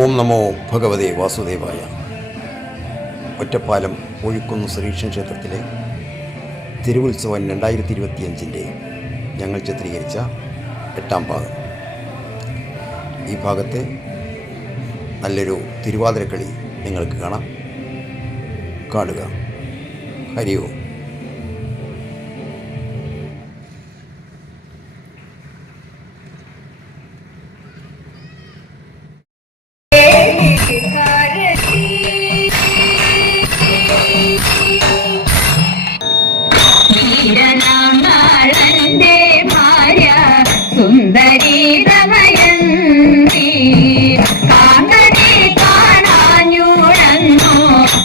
ഓം നമോ ഭഗവതേ വാസുദേവായ. ഒറ്റപ്പാലം ഒഴുക്കുന്ന് ശ്രീകൃഷ്ണ ക്ഷേത്രത്തിലെ തിരുവുത്സവം 2025 ഞങ്ങൾ ചിത്രീകരിച്ച 8ാം ഭാഗം. ഈ ഭാഗത്ത് നല്ലൊരു തിരുവാതിരക്കളി നിങ്ങൾക്ക് കാണുക. ഹരി ഓം. വീരനാളന്റെ ഭാര്യ സുന്ദരി ദമയന്തി കാന്തനെ കാണാഞ്ഞുഴന്നു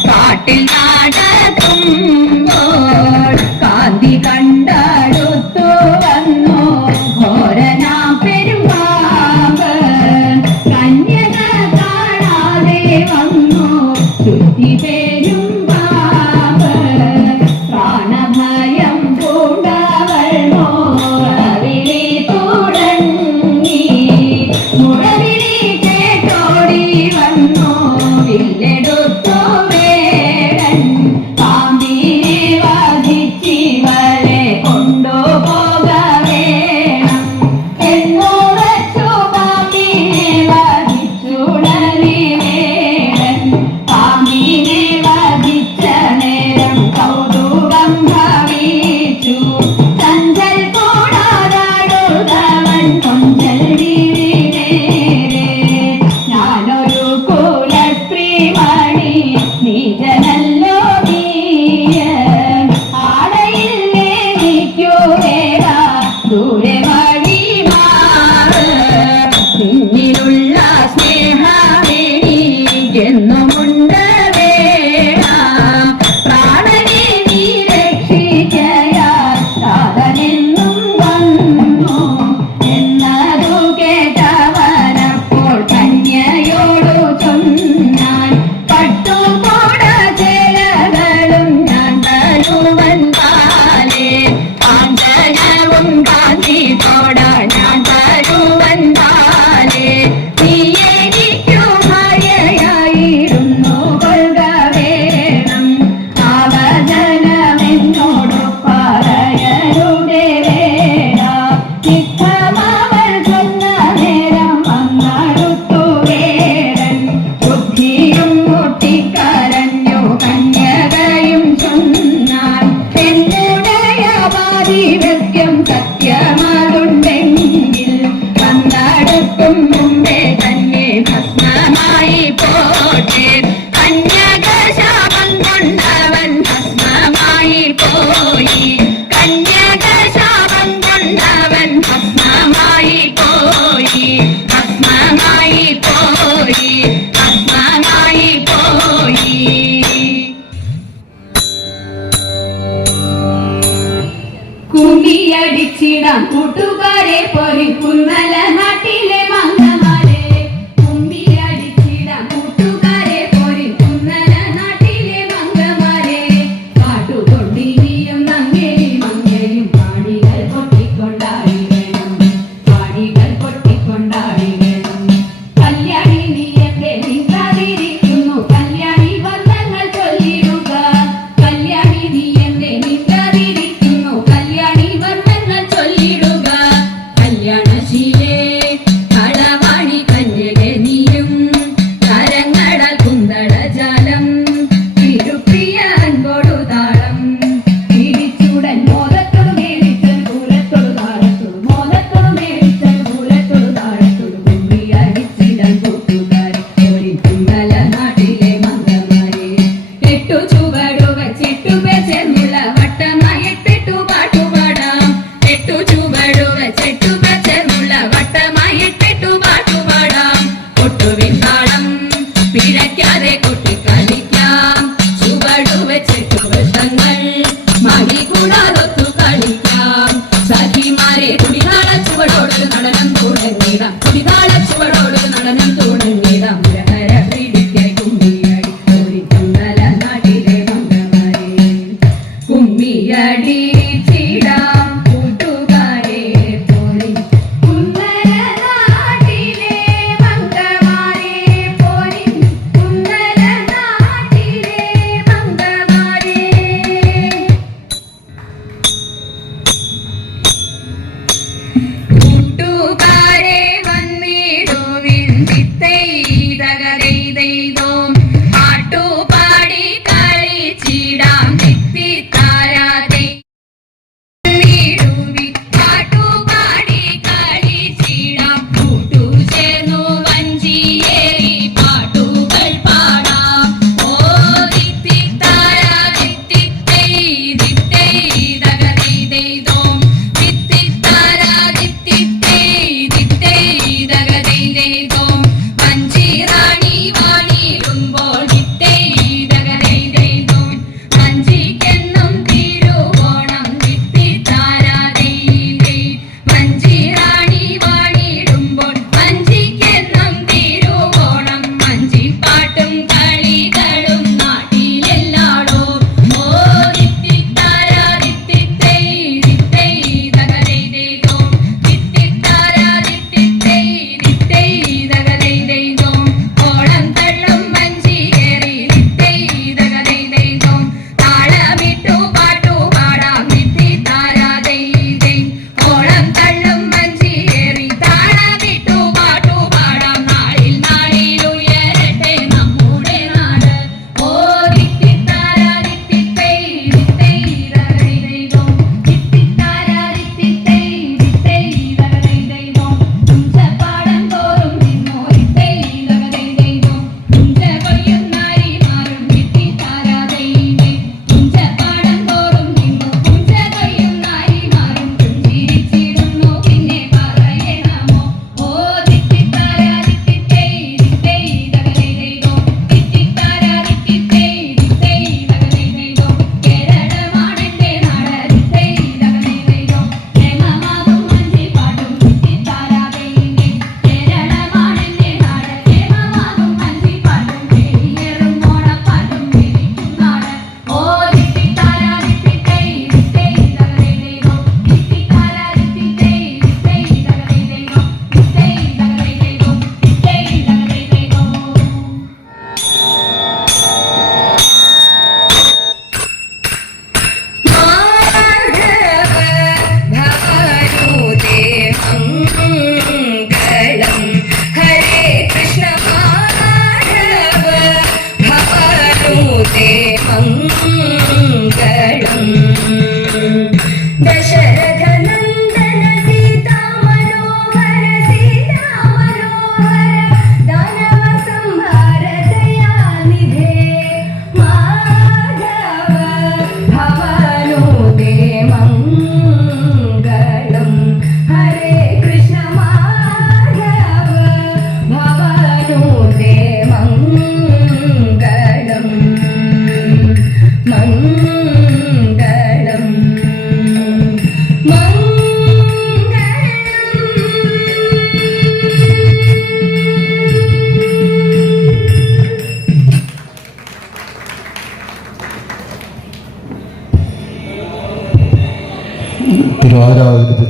കാട്ടിൽ നടക്കുമ്പോൾ കാന്തി കണ്ടടുത്തു വന്നു ഘോരനാം പെരുമാവ് കന്യക കാണാതെ വന്നു ചുറ്റി പേരും പ്രാണഭയം പൂണ്ടവൾ മുറവിളി തുടങ്ങി മുറവിളി കേട്ടോടി വന്നു വില്ലെടുത്തു വേടൻ പാമ്പിനെ വധിച്ചിവളെ കൊണ്ടുപോക വേണം എന്നോടച്ചു പാമ്പിനെ വധിച്ചുടനെ വേടൻ പാമ്പിനെ വധിച്ച നേരം കൗതുകം ഭവിച്ചു ചഞ്ചൽ കൂടാതാടുതവൻ കൊഞ്ചൽ വീരേ ഞാനൊരു കുലസ്ത്രീമണി നീജനല്ലോ നീയ ആടയില്ലേ നീക്കു വേറ ദൂരെ വഴി മാറ് നിന്നിലുള്ള സ്നേഹമെനിക്കെന്നുമുണ്ട് വേണ പ്രാണനെ നീ രക്ഷിക്കയാൽ കാതലെന്നും വന്നു എന്നതു കേട്ടവനപ്പോൾ കന്യയോടു ചൊന്നാൻ പട്ടുപോട ചേലകളും ഞാൻ തരുവൻ പാലേ കാഞ്ചനവും കാന്തി പോട ഞാൻ തരുവൻ പാലേ നീ എനിക്കു ഭാര്യയായിരുന്നു കൊള്ളുക വേണം ആവചനമെന്നോടു പറയരുതേ വേണ്ട നിത്യമാവൾ ചൊന്ന നേരം വന്നടുത്തു വേടൻ ബുദ്ധിയും മുട്ടിക്കരഞ്ഞു കന്യകയും ചൊന്നാൽ എന്നുടയ പാതിവ്രത്യം സത്യമതുണ്ടെങ്കിൽ വന്നടുക്കും മുമ്പേ തന്നെ ഭസ്മമായി പോട്ടെ കന്യക ശാപം കൊണ്ടവൻ ഭസ്മമായി പോയി കന്യക ശാപം കൊണ്ടവൻ ഭസ്മമായി പോയി ഭസ്മമായി പോയി ഭസ്മമായി പോയി. കുമ്പിയടിച്ചിടാം കൂട്ടുകാരെ പൊരിക്കുന്നല നാട്ടിലെ മംഗമാരെ കുമ്പിയടിച്ചിടാം കൂട്ടുകാരെ പൊരിക്കുന്നല നാട്ടിലെ മംഗമാരെ കാട്ടുകൊണ്ടിരിയും നങ്ങേരി മങ്ങയും പാടികൾ പൊട്ടിക്കൊണ്ടാടി വേണം പാടികൾ പൊട്ടിക്കൊണ്ടാടി വേണം കല്യാണി നീയത്തെ നിൽക്കാതിരിക്കുന്നു കല്യാണി വന്ദങ്ങൾ ചൊല്ലിടുക കല്യാണി നീയത്തെ നിൽക്കാതിരിക്കുന്നു കല്യാണി വന്ദങ്ങൾ ചൊല്ലിടുക കല്യാണശീലേ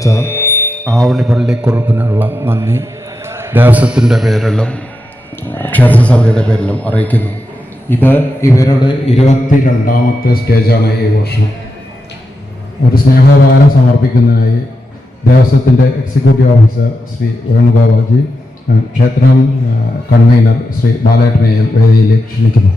ഓഫീസർ ആവണിപ്പള്ളിക്കുറുപ്പിനുള്ള നന്ദി ദേവസ്വത്തിൻ്റെ പേരിലും ക്ഷേത്രസഭയുടെ പേരിലും അറിയിക്കുന്നു. ഇത് ഇവരുടെ 22ാമത്തെ സ്റ്റേജാണ് ഈ വർഷം. ഒരു സ്നേഹോപകാരം സമർപ്പിക്കുന്നതിനായി ദേവസ്വത്തിൻ്റെ എക്സിക്യൂട്ടീവ് ഓഫീസർ ശ്രീ വേണുഗോപാൽജി, ക്ഷേത്രം കൺവീനർ ശ്രീ ബാലേട്ടനെയും വേദിയിലേക്ക് ക്ഷണിക്കുന്നു.